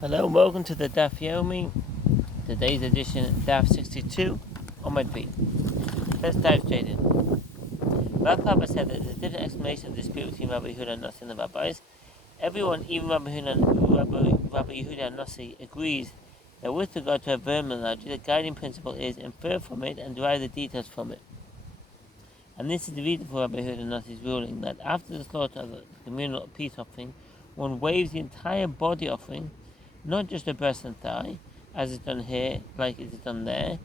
Hello and welcome to the Daf Yomi. Today's edition, Daf 62, Omid B. Let's dive straight in. Rav Pappa said that there's a different explanation of the dispute between Rabbi Yehuda and Nasi and the rabbis. Everyone, even Rabbi Yehuda and Nasi, agrees that with regard to a vermin analogy, the guiding principle is infer from it and derive the details from it. And this is the reason for Rabbi Yehuda and Nasi's ruling that after the slaughter of the communal peace offering, one waves the entire body offering, not just the breast and thigh, as is done here, like it is done there.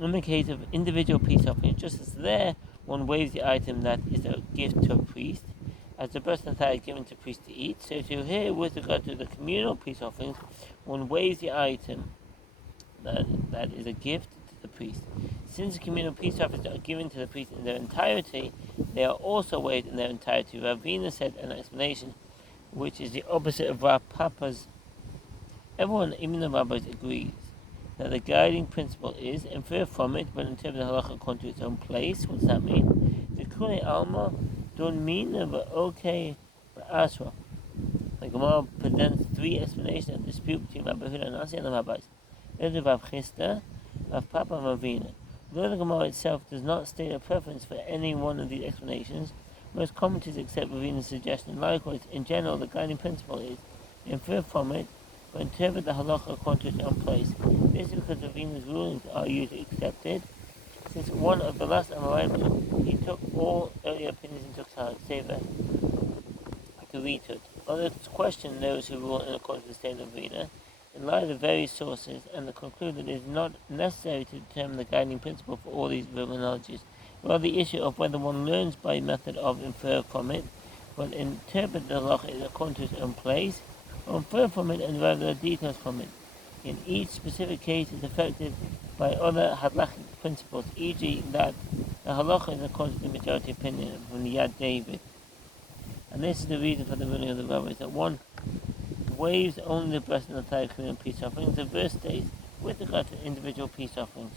In the case of individual peace offerings, just as there, one waves the item that is a gift to a priest, as the breast and thigh are given to priest to eat. So to here, with regard to the communal peace offerings, one waves the item that is a gift to the priest. Since the communal peace offerings are given to the priest in their entirety, they are also waved in their entirety. Ravina said an explanation which is the opposite of Rav Pappa's. Everyone, even the rabbis, agrees that the guiding principle is infer from it, but interpret the halacha according to its own place. What does that mean? The Kule Alma don't mean but okay, but Asra. The Gemara presents three explanations of the dispute between Rabbi Yehuda and Nasi and the rabbis. There's the Rav Chisda, Rav Pappa, and Ravina. Though the Gemara itself does not state a preference for any one of these explanations, most commentators accept Ravina's suggestion. Likewise, in general, the guiding principle is infer from it, but interpret the halacha according to its own place. This is because Ravina's rulings are usually accepted, since one of the last Amoraim he took all earlier opinions and took Seva to retut. Others question those who rule in accordance with the state of Ravina, in light of the various sources, and conclude that it is not necessary to determine the guiding principle for all these terminologies. Rather, the issue of whether one learns by method of infer from it, but interpret the halacha according to its own place, or infer from it and derive the details from it. In each specific case is affected by other halachic principles, e.g. that the halacha is according to the majority opinion from the derive. And this is the reason for the ruling of the rabbis, that one waves only the breast and the thigh of communal peace offerings. The verse states, with regard to individual peace offerings,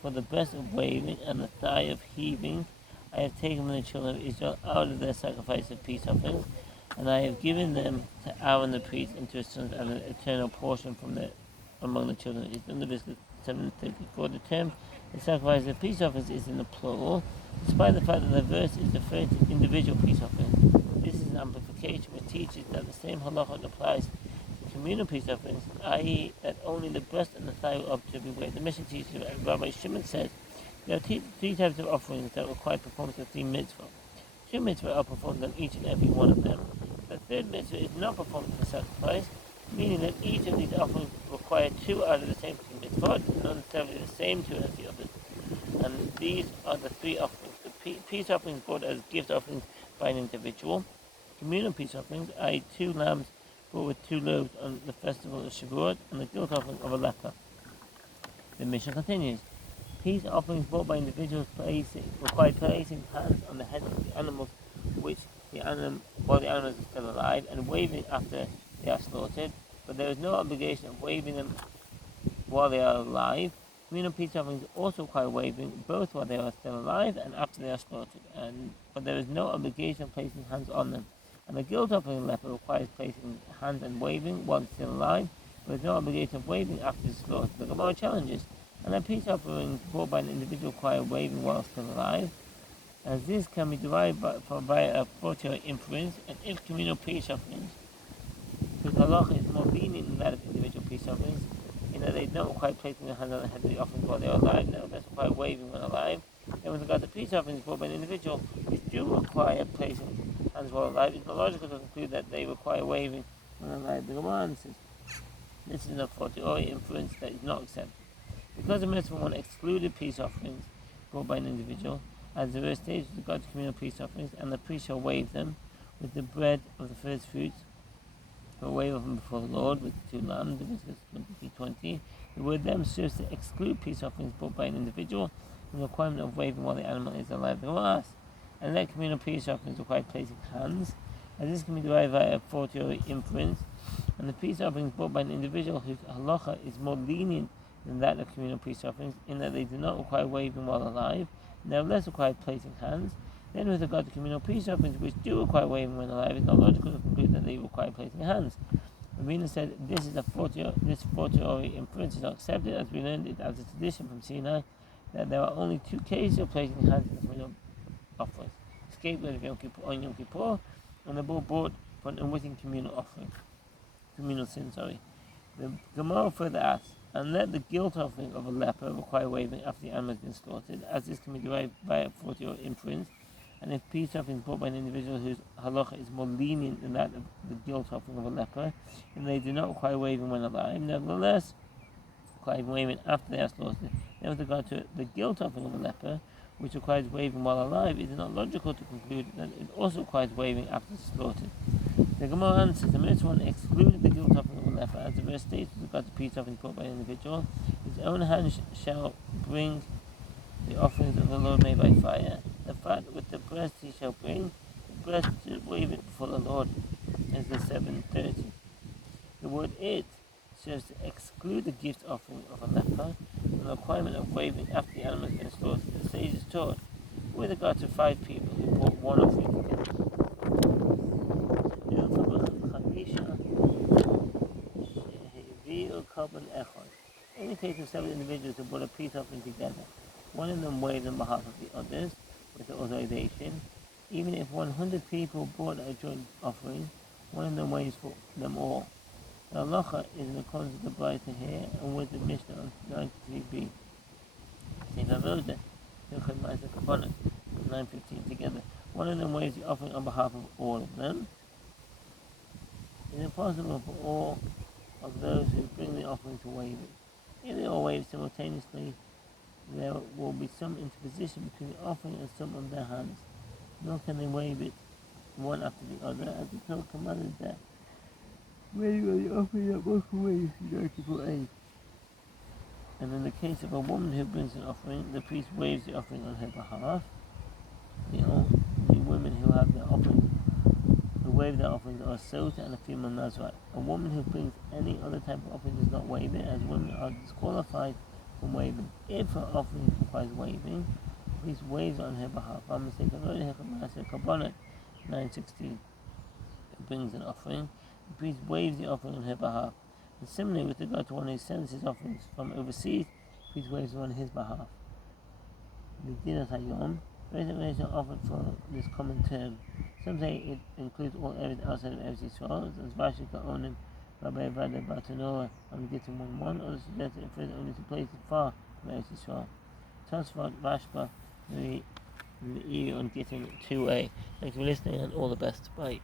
for the breast of waving and the thigh of heaving, I have taken the children of Israel out of their sacrifice of peace offerings, and I have given them to Aaron the priest and to his sons as an eternal portion among the children of Israel. Leviticus 7:34. The term the sacrifice of peace offerings is in the plural, despite the fact that the verse is referring to individual peace offerings. This is an amplification which teaches that the same halacha applies to communal peace offerings, i.e. that only the breast and the thigh are to be waved. The Mishnah teacher Rabbi Shimon says there are three types of offerings that require performance of three mitzvot. Two mitzvot are performed on each and every one of them. The third mitzvah is not performed for sacrifice, meaning that each of these offerings require two out of the same three mitzvot, not necessarily the same two as the others. And these are the three offerings. The peace offerings brought as gift offerings by an individual. Communal peace offerings, i.e. 2 lambs brought with 2 loaves on the festival of Shavuot, and the guilt offering of a leper. The mission continues. Peace offerings brought by individuals require placing hands on the heads of the animals while the animals are still alive, and waving after they are slaughtered, but there is no obligation of waving them while they are alive. Communal peace offerings also require waving both while they are still alive and after they are slaughtered, but there is no obligation of placing hands on them. And the guilt offering of a leper requires placing hands and waving while still alive, but there is no obligation of waving after the slaughter. The Gemara challenges. And the peace offerings brought by an individual require waving while still alive, as this can be derived by a fortiori inference, and if communal peace offerings, whose halacha is more lenient than that of individual peace offerings, in that they don't require placing their hands on the head of the offerings while they are alive, nevertheless require waving when alive, then with regard to peace offerings brought by an individual, which do require placing hands while alive, it's more logical to conclude that they require waving when alive. The Gemara answers, this is a fortiori inference that is not accepted. Because the mitzvah one excluded peace offerings brought by an individual, as the verse states with regard to communal peace offerings, and the priest shall wave them with the bread of the first fruits, shall wave them before the Lord with 2 lambs, Leviticus 23:20. The word them serves to exclude peace offerings brought by an individual, and the requirement of waving while the animal is alive. The Gemara asks, and let communal peace offerings require placing hands, as this can be derived by a fortiori inference, and the peace offerings brought by an individual whose halacha is more lenient than that of communal peace offerings, in that they do not require waving while alive, nevertheless require placing hands, Then with regard to communal peace offerings, which do require waving when alive, it's not logical to conclude that they require placing hands. Ravina said this fortiori inference is not accepted, as we learned it as a tradition from Sinai, that there are only two cases of placing hands in the communal offerings: scapegoat of Yom Kippur, and the bull brought for an unwitting communal sin. The Gemara further asks, and let the guilt offering of a leper require waving after the animal has been slaughtered, as this can be derived by a fortiori inference, and if peace offering is brought by an individual whose halacha is more lenient than that of the guilt offering of a leper, and they do not require waving when alive, nevertheless require waving after they are slaughtered. Then with regard to the guilt offering of a leper, which requires waving while alive, it is not logical to conclude that it also requires waving after it's slaughtered. The Gemara answers, the mitzvah excluded the guilt offering of a leper, as the verse states with regard to peace offering brought by an individual. His own hand shall bring the offerings of the Lord made by fire. The fat with the breast he shall bring, the breast to wave it before the Lord, as the 7:30. The word it serves to exclude the gift offering of a leper and the requirement of waving after the animal has been slaughtered. The sages taught with regard to 5 people who brought one offering together. In the case of 7 individuals who brought a peace offering together, one of them waved on behalf of the others with the authorization. Even if 100 people brought a joint offering, one of them waves for them all. The halacha is in accordance with the Braita here and with the Mishnah on 93b. Tekhelet, 9:15 together. One of them waves the offering on behalf of all of them. It is possible for all of those who bring the offering to wave it. If they all wave simultaneously, there will be some interposition between the offering and some of their hands. Nor can they wave it one after the other, as the Torah commanded that. Waving the offering at both ways is article 8. And in the case of a woman who brings an offering, the priest waves the offering on her behalf. The women who have their offering, who wave their offerings are a sota and a female Nazarite. A woman who brings any other type of offering does not wave it, as women are disqualified from waving. If her offering requires waving, the priest waves on her behalf. 9:16. Who brings an offering, the priest waves the offering on her behalf. And similarly, with regard to one who sends his offerings from overseas, the priest waves on his behalf. The Dinat Hayom, various are offered for this common term. Some say it includes all areas outside of Eretz Yisrael, as Vashi Ka'onim, Rabbi Avada Bartanora, on Gittin 1:1. Others suggest it refers only to places far from Eretz Yisrael. Tosfot, Rashba, the on Gittin 2a. Thanks for listening and all the best. Bye.